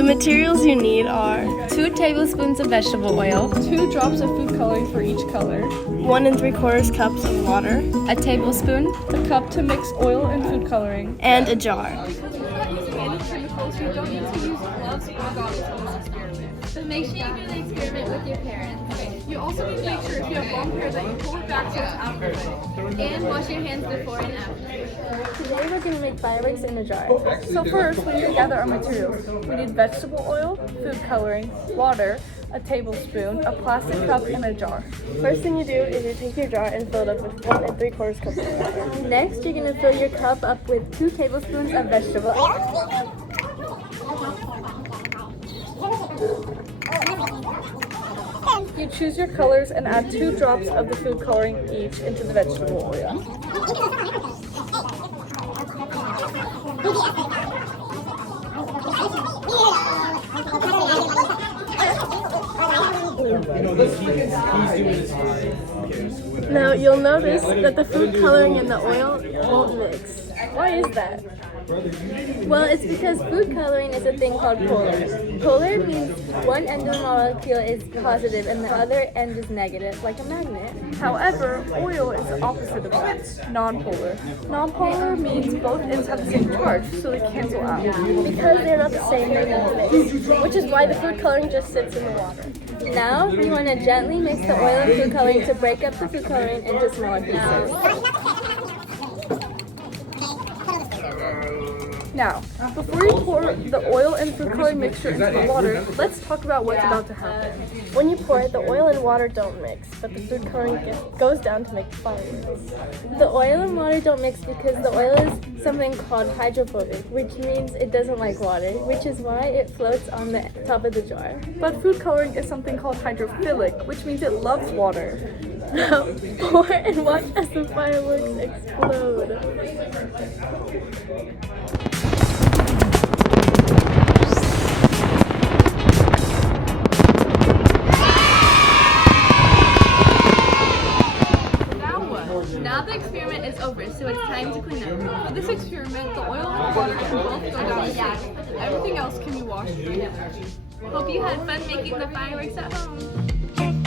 The materials you need are 2 tablespoons of vegetable oil, 2 drops of food coloring for each color, 1 3/4 cups of water, a tablespoon, a cup to mix oil and food coloring, and a jar. Because we're not using any chemicals, you don't need to use gloves or goggles in this experiment. So make sure you do the experiment with your parents. You also need to make sure if you have long hair that you pull it back so it's out of the way. And wash your hands before and after. Today we're going to make fireworks in a jar. So first, we need to gather our materials. We need vegetable oil, food coloring, water, a tablespoon, a plastic cup, and a jar. First thing you do is you take your jar and fill it up with 1 3/4 cups of water. Next, you're going to fill your cup up with 2 tablespoons of vegetable oil. You choose your colors and add 2 drops of the food coloring each into the vegetable oil. Now you'll notice that the food coloring and the oil won't mix. Why is that? Well, it's because food coloring is a thing called polar. Polar means one end of the molecule is positive and the other end is negative, like a magnet. However, oil is the opposite of that, non-polar. Non-polar means both ends have the same charge, so they cancel out. Because they're not the same, they won't mix. Which is why the food coloring just sits in the water. Now, you want to gently mix the oil and food coloring to break up the food coloring into smaller pieces. Now, before you pour the oil and food coloring mixture into the water, let's talk about what's about to happen. When you pour it, the oil and water don't mix, but the food coloring goes down to make fireworks. The oil and water don't mix because the oil is something called hydrophobic, which means it doesn't like water, which is why it floats on the top of the jar. But food coloring is something called hydrophilic, which means it loves water. Now pour and watch as the fireworks explode. Now the experiment is over, so it's time to clean up. For this experiment, the oil and water can both go down the sink. Everything else can be washed together. Hope you had fun making the fireworks at home.